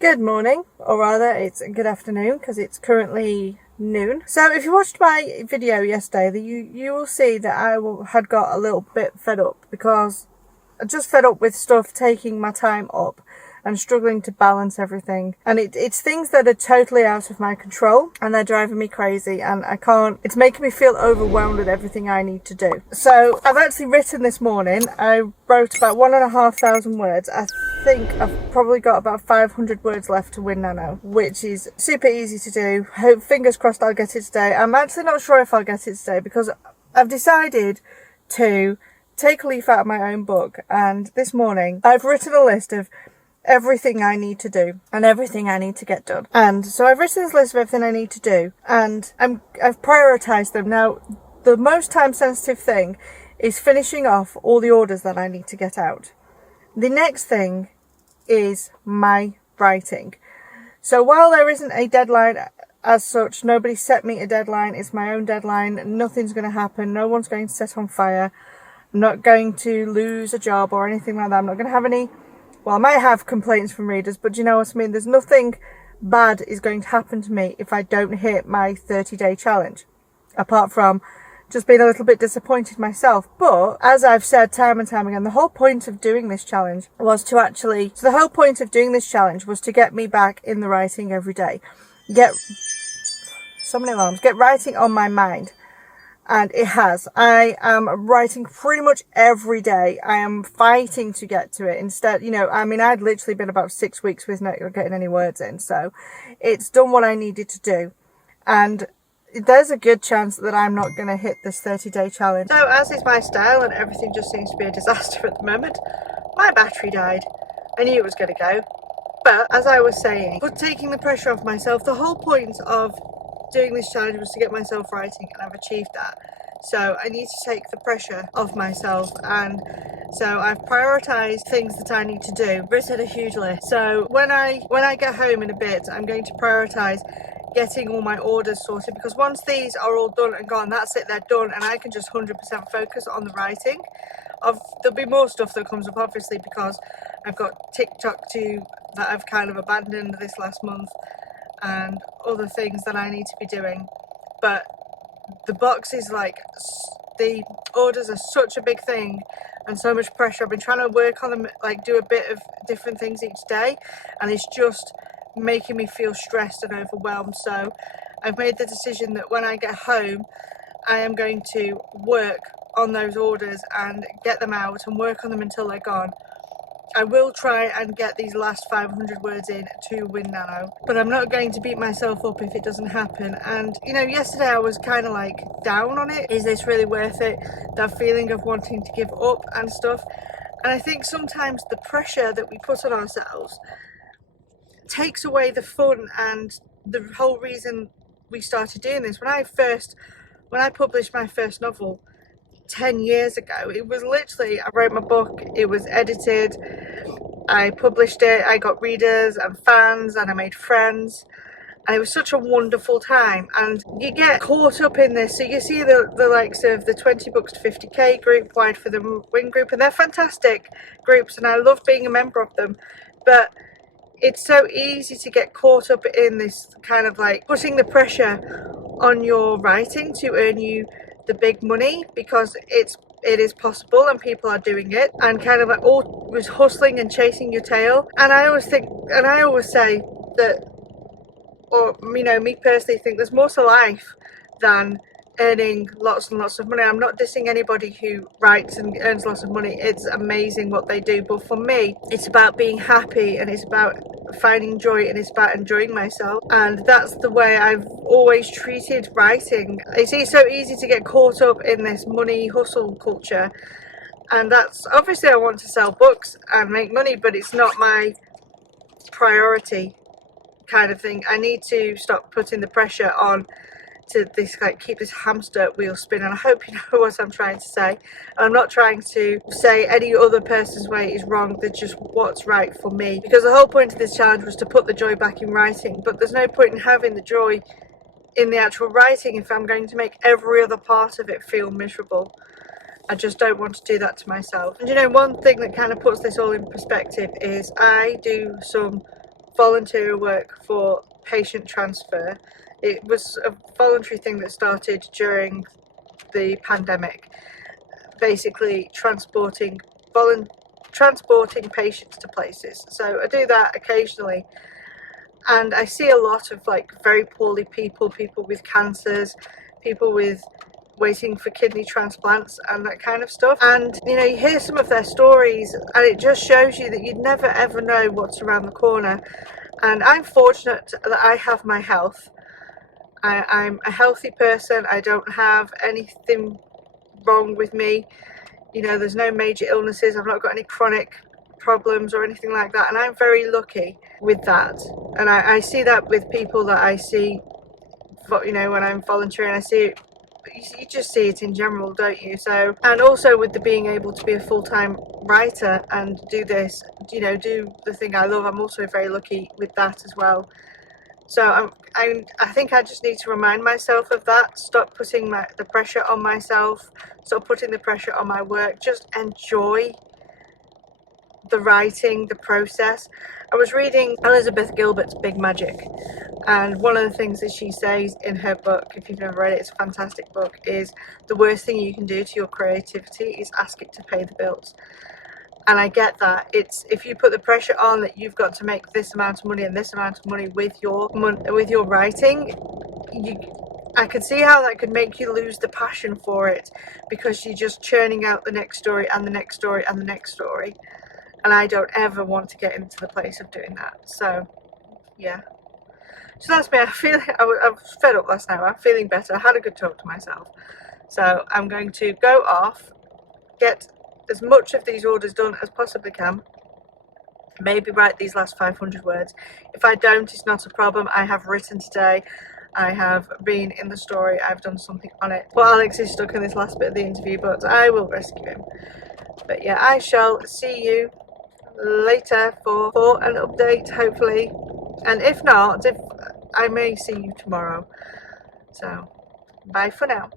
Good morning, or rather it's good afternoon because it's currently noon. So if you watched my video yesterday, you will see that I had got a little bit fed up because I just fed up with stuff taking my time up and struggling to balance everything. And it's things that are totally out of my control and they're driving me crazy and it's making me feel overwhelmed with everything I need to do. So I've actually written this morning, I wrote about 1,500 words. I think I've probably got about 500 words left to win Nano, which is super easy to do. Hope, fingers crossed I'll get it today. I'm actually not sure if I'll get it today because I've decided to take a leaf out of my own book, and this morning I've written a list of everything I need to do and everything I need to get done. And so I've written this list of everything I need to do and I've prioritized them. Now, the most time sensitive thing is finishing off all the orders that I need to get out. The next thing is my writing. So while there isn't a deadline as such, nobody set me a deadline, it's my own deadline, nothing's going to happen, no one's going to set on fire, I'm not going to lose a job or anything like that, I'm not going to have any, well, I might have complaints from readers, but do you know what I mean? There's nothing bad is going to happen to me if I don't hit my 30-day challenge, apart from just being a little bit disappointed myself. But as I've said time and time again, the whole point of doing this challenge was to get me back in the writing every day. Get writing on my mind. And it has. I am writing pretty much every day. I am fighting to get to it. Instead, I'd literally been about 6 weeks with not getting any words in. So it's done what I needed to do. And there's a good chance that I'm not going to hit this 30-day challenge. So as is my style, and everything just seems to be a disaster at the moment, my battery died. I knew it was going to go. But as I was saying, but taking the pressure off myself, the whole point of doing this challenge was to get myself writing, and I've achieved that. So I need to take the pressure off myself, and so I've prioritized things that I need to do. Written a huge list. So when I get home in a bit, I'm going to prioritize getting all my orders sorted, because once these are all done and gone, that's it, they're done, and I can just 100% focus on the writing. There'll be more stuff that comes up, obviously, because I've got TikTok that I've kind of abandoned this last month, and other things that I need to be doing. But the boxes, the orders are such a big thing and so much pressure. I've been trying to work on them, do a bit of different things each day, and it's just making me feel stressed and overwhelmed. So I've made the decision that when I get home, I am going to work on those orders and get them out and work on them until they're gone. I will try and get these last 500 words in to win Nano, but I'm not going to beat myself up if it doesn't happen. And yesterday I was kind of down on it. Is this really worth it? That feeling of wanting to give up and stuff. And I think sometimes the pressure that we put on ourselves takes away the fun and the whole reason we started doing this. When I published my first novel 10 years ago, it was literally, I wrote my book, it was edited, I published it, I got readers and fans, and I made friends, and it was such a wonderful time. And you get caught up in this, so you see the likes of the 20 books to 50k group, Wide for the Win group, and they're fantastic groups and I love being a member of them, but it's so easy to get caught up in this kind of putting the pressure on your writing to earn you the big money, because it is possible and people are doing it, and kind of was hustling and chasing your tail. And I always say that, or me personally think there's more to life than earning lots and lots of money. I'm not dissing anybody who writes and earns lots of money. It's amazing what they do, but for me it's about being happy, and it's about finding joy, and it's about enjoying myself. And that's the way I've always treated writing. It's so easy to get caught up in this money hustle culture, and that's obviously I want to sell books and make money, but it's not my priority kind of thing. I need to stop putting the pressure on to this, keep this hamster wheel spinning. I hope you know what I'm trying to say. And I'm not trying to say any other person's way is wrong, that's just what's right for me, because the whole point of this challenge was to put the joy back in writing. But there's no point in having the joy in the actual writing if I'm going to make every other part of it feel miserable. I just don't want to do that to myself. And one thing that kind of puts this all in perspective is I do some volunteer work for patient transfer. It was a voluntary thing that started during the pandemic, basically transporting patients to places. So I do that occasionally, and I see a lot of like very poorly people with cancers, people with waiting for kidney transplants and that kind of stuff. And you know, you hear some of their stories and it just shows you that you'd never ever know what's around the corner. And I'm fortunate that I have my health. I'm a healthy person. I don't have anything wrong with me. You know, there's no major illnesses. I've not got any chronic problems or anything like that, and I'm very lucky with that. And I see that with people that I see, you know, when I'm volunteering. I see it, you just see it in general, don't you? So, and also with the being able to be a full-time writer and do this, you know, do the thing I love, I'm also very lucky with that as well. So I think I just need to remind myself of that. Stop putting the pressure on myself. Stop putting the pressure on my work. Just enjoy the writing, the process. I was reading Elizabeth Gilbert's Big Magic, and one of the things that she says in her book, if you've never read it, it's a fantastic book, is the worst thing you can do to your creativity is ask it to pay the bills. And I get that. It's if you put the pressure on that you've got to make this amount of money and this amount of money with your writing, I could see how that could make you lose the passion for it, because you're just churning out the next story and the next story and the next story. And I don't ever want to get into the place of doing that. So yeah. So that's me. I was fed up last night. I'm feeling better. I had a good talk to myself. So I'm going to go off, get as much of these orders done as possibly can, maybe write these last 500 words. If I don't, it's not a problem. I have written today, I have been in the story, I've done something on it. Well, Alex is stuck in this last bit of the interview, but I will rescue him. But yeah, I shall see you later for an update, hopefully. And if not, I may see you tomorrow. So bye for now.